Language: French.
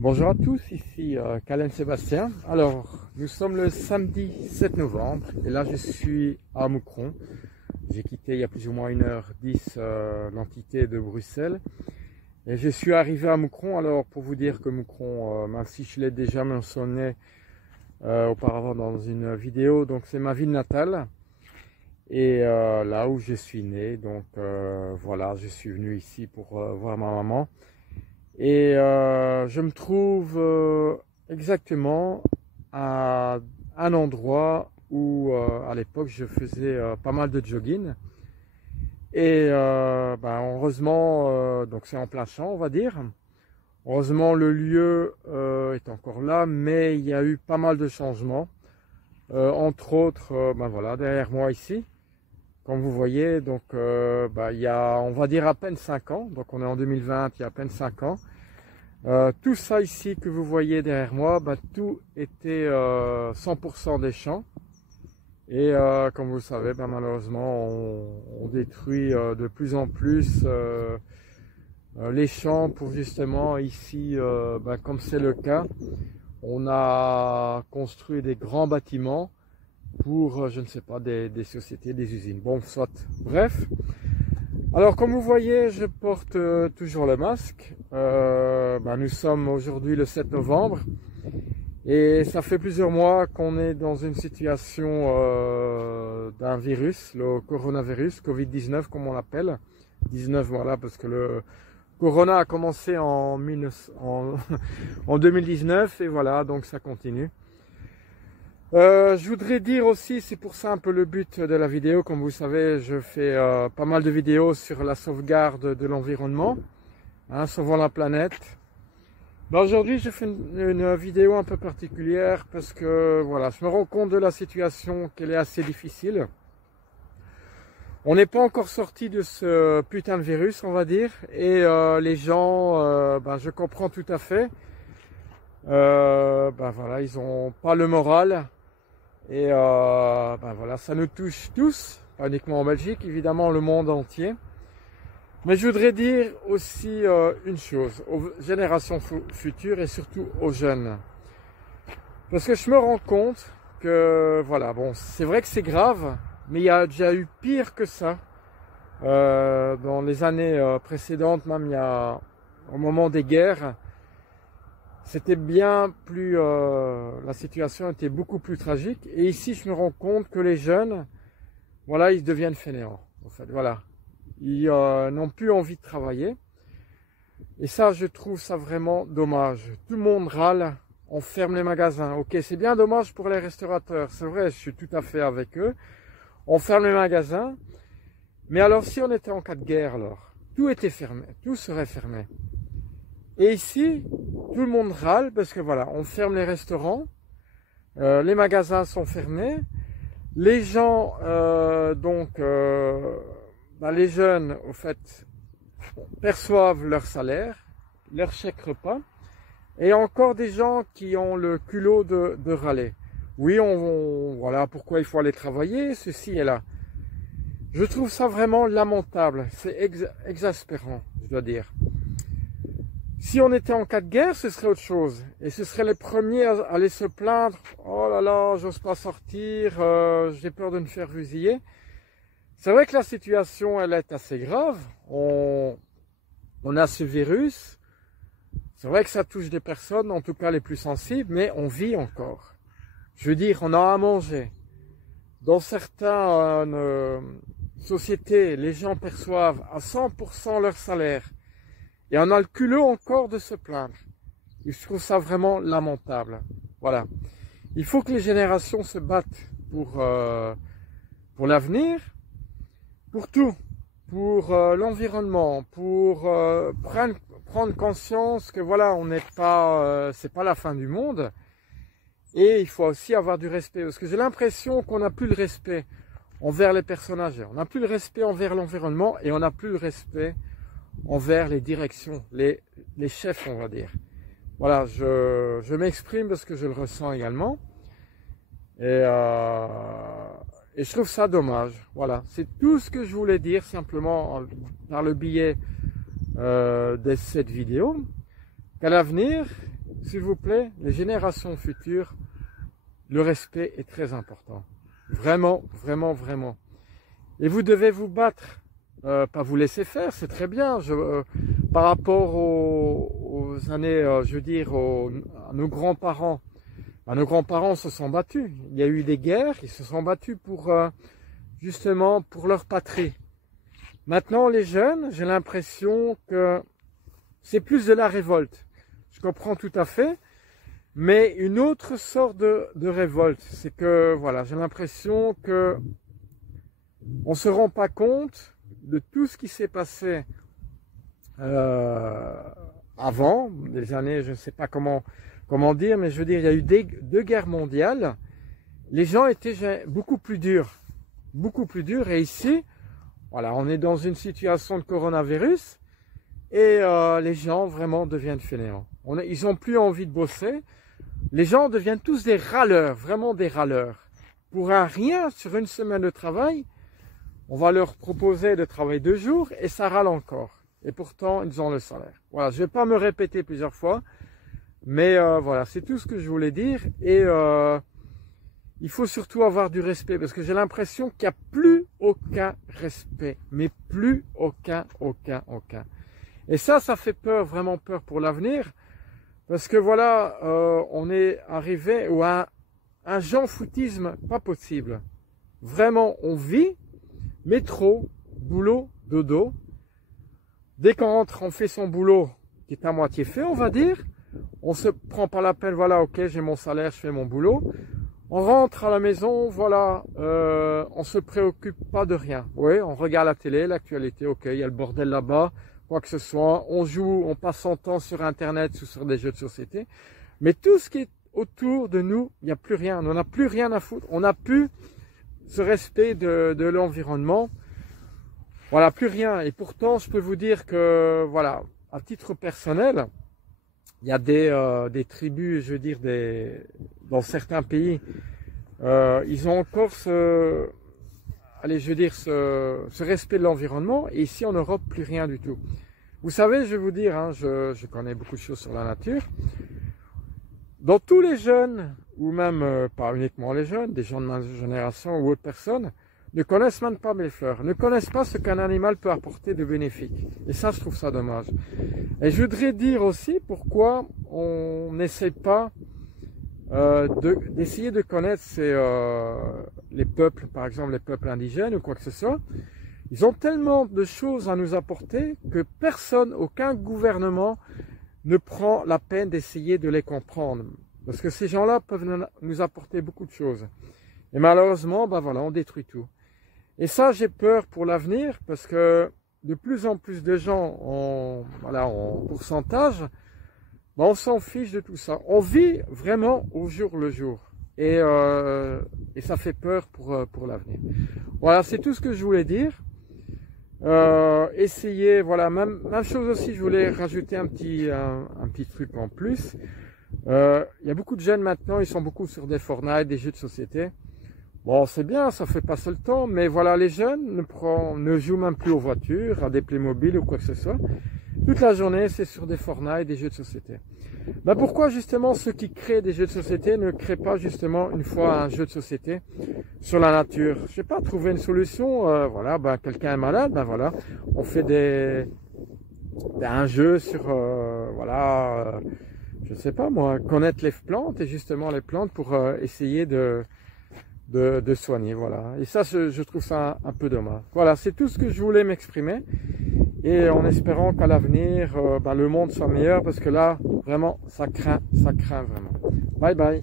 Bonjour à tous, ici Calen Sébastien. Alors, nous sommes le samedi 7 novembre et là je suis à Moucron. J'ai quitté il y a plus ou moins 1h10 l'entité de Bruxelles et je suis arrivé à Moucron. Alors, pour vous dire que Moucron, même si je l'ai déjà mentionné auparavant dans une vidéo, donc c'est ma ville natale et là où je suis né. Donc voilà, je suis venu ici pour voir ma maman. Et je me trouve exactement à un endroit où à l'époque je faisais pas mal de jogging. Et heureusement, donc c'est en plein champ on va dire. Heureusement le lieu est encore là, mais il y a eu pas mal de changements. Entre autres, voilà, derrière moi ici, comme vous voyez, donc il y a, on va dire à peine 5 ans, donc on est en 2020, il y a à peine 5 ans. Tout ça ici que vous voyez derrière moi, tout était 100% des champs. Et comme vous le savez, malheureusement, on détruit de plus en plus les champs pour justement ici, comme c'est le cas, on a construit des grands bâtiments pour, je ne sais pas, des sociétés, des usines. Bon, soit. Bref. Alors comme vous voyez, je porte toujours le masque. Nous sommes aujourd'hui le 7 novembre et ça fait plusieurs mois qu'on est dans une situation d'un virus, le coronavirus, Covid-19 comme on l'appelle. 19 voilà, parce que le corona a commencé en 2019 et voilà, donc ça continue. Je voudrais dire aussi, c'est pour ça un peu le but de la vidéo, comme vous savez, je fais pas mal de vidéos sur la sauvegarde de l'environnement, sauvant la planète. Aujourd'hui, je fais une vidéo un peu particulière parce que voilà, je me rends compte de la situation, qu'elle est assez difficile. On n'est pas encore sorti de ce putain de virus, on va dire, et les gens, je comprends tout à fait. Voilà, ils ont pas le moral. Et voilà, ça nous touche tous, pas uniquement en Belgique, évidemment le monde entier. Mais je voudrais dire aussi une chose aux générations futures et surtout aux jeunes. Parce que je me rends compte que, voilà, bon, c'est vrai que c'est grave, mais il y a déjà eu pire que ça. Dans les années précédentes, même il y a, au moment des guerres, c'était bien plus, la situation était beaucoup plus tragique. Et ici, je me rends compte que les jeunes, voilà, ils deviennent fainéants. En fait, voilà, ils n'ont plus envie de travailler. Et ça, je trouve ça vraiment dommage. Tout le monde râle, on ferme les magasins. Ok, c'est bien dommage pour les restaurateurs. C'est vrai, je suis tout à fait avec eux. On ferme les magasins. Mais alors, si on était en cas de guerre, alors, tout était fermé, tout serait fermé. Et ici, tout le monde râle parce que voilà, on ferme les restaurants, les magasins sont fermés, les gens, les jeunes, au fait, perçoivent leur salaire, leur chèque repas, et il y a encore des gens qui ont le culot de râler. Oui, voilà, pourquoi il faut aller travailler, ceci et là. Je trouve ça vraiment lamentable, c'est exaspérant, je dois dire. Si on était en cas de guerre, ce serait autre chose. Et ce serait les premiers à aller se plaindre. Oh là là, j'ose pas sortir, j'ai peur de me faire fusiller. C'est vrai que la situation, elle est assez grave. On a ce virus. C'est vrai que ça touche des personnes, en tout cas les plus sensibles, mais on vit encore. Je veux dire, on a à manger. Dans certaines sociétés, les gens perçoivent à 100% leur salaire. Et on a le culot encore de se plaindre. Et je trouve ça vraiment lamentable. Voilà. Il faut que les générations se battent pour l'avenir, pour tout, pour l'environnement, pour prendre conscience que voilà, on n'est pas, c'est pas la fin du monde. Et il faut aussi avoir du respect, parce que j'ai l'impression qu'on n'a plus le respect envers les personnes âgées, on n'a plus le respect envers l'environnement et on n'a plus le respect envers les directions, les chefs, on va dire. Voilà, je m'exprime parce que je le ressens également. Et je trouve ça dommage. Voilà, c'est tout ce que je voulais dire simplement par le biais de cette vidéo. Qu'à l'avenir, s'il vous plaît, les générations futures, le respect est très important. Vraiment, vraiment, vraiment. Et vous devez vous battre, pas vous laisser faire, c'est très bien. Par rapport aux années, je veux dire, à nos grands-parents. Nos grands-parents se sont battus. Il y a eu des guerres, ils se sont battus pour justement pour leur patrie. Maintenant, les jeunes, j'ai l'impression que c'est plus de la révolte. Je comprends tout à fait, mais une autre sorte de révolte. C'est que, voilà, j'ai l'impression que on se rend pas compte de tout ce qui s'est passé avant, les années, je ne sais pas comment dire, mais je veux dire, il y a eu deux guerres mondiales. Les gens étaient beaucoup plus durs, et ici, voilà, on est dans une situation de coronavirus, et les gens vraiment deviennent fainéants. Ils n'ont plus envie de bosser. Les gens deviennent tous des râleurs, vraiment des râleurs. Pour un rien, sur une semaine de travail, on va leur proposer de travailler 2 jours et ça râle encore. Et pourtant, ils ont le salaire. Voilà, je ne vais pas me répéter plusieurs fois, mais voilà, c'est tout ce que je voulais dire. Et il faut surtout avoir du respect, parce que j'ai l'impression qu'il n'y a plus aucun respect, mais plus aucun. Et ça fait peur, vraiment peur pour l'avenir, parce que voilà, on est arrivé à un jean-foutisme pas possible. Vraiment, on vit, métro, boulot, dodo. Dès qu'on rentre, on fait son boulot qui est à moitié fait, on va dire. On se prend pas la peine, voilà, ok, j'ai mon salaire, je fais mon boulot. On rentre à la maison, voilà, on se préoccupe pas de rien. Oui, on regarde la télé, l'actualité, ok, il y a le bordel là-bas, quoi que ce soit. On joue, on passe son temps sur Internet ou sur des jeux de société. Mais tout ce qui est autour de nous, il n'y a plus rien. On n'a plus rien à foutre. On n'a plus ce respect de l'environnement. Voilà, plus rien. Et pourtant, je peux vous dire que, voilà, à titre personnel, il y a des tribus, je veux dire, dans certains pays, ils ont encore ce respect de l'environnement. Et ici, en Europe, plus rien du tout. Vous savez, je vais vous dire, hein, je connais beaucoup de choses sur la nature. Dans tous les jeunes, ou même pas uniquement les jeunes, des gens de ma génération ou autres personnes, ne connaissent même pas mes fleurs, ne connaissent pas ce qu'un animal peut apporter de bénéfique. Et ça, je trouve ça dommage. Et je voudrais dire aussi pourquoi on n'essaie pas d'essayer de connaître les peuples, par exemple les peuples indigènes ou quoi que ce soit. Ils ont tellement de choses à nous apporter que personne, aucun gouvernement ne prend la peine d'essayer de les comprendre. Parce que ces gens-là peuvent nous apporter beaucoup de choses. Et malheureusement, ben voilà, on détruit tout. Et ça, j'ai peur pour l'avenir, parce que de plus en plus de gens, en pourcentage, ben on s'en fiche de tout ça. On vit vraiment au jour le jour. Et ça fait peur pour l'avenir. Voilà, c'est tout ce que je voulais dire. Essayez, voilà, même chose aussi, je voulais rajouter un petit truc en plus. Il y a beaucoup de jeunes maintenant, ils sont beaucoup sur des Fortnite, des jeux de société. Bon, c'est bien, ça fait passer le temps, mais voilà, les jeunes ne jouent même plus aux voitures, à des Playmobil ou quoi que ce soit. Toute la journée, c'est sur des Fortnite, des jeux de société. Ben pourquoi justement ceux qui créent des jeux de société ne créent pas justement une fois un jeu de société sur la nature? Je sais pas, trouver une solution, voilà, ben quelqu'un est malade, ben voilà, on fait un jeu sur, je sais pas moi, connaître les plantes et justement les plantes pour essayer de soigner, voilà. Et ça, je trouve ça un peu dommage. Voilà, c'est tout ce que je voulais m'exprimer. Et en espérant qu'à l'avenir, le monde soit meilleur, parce que là, vraiment, ça craint vraiment. Bye bye.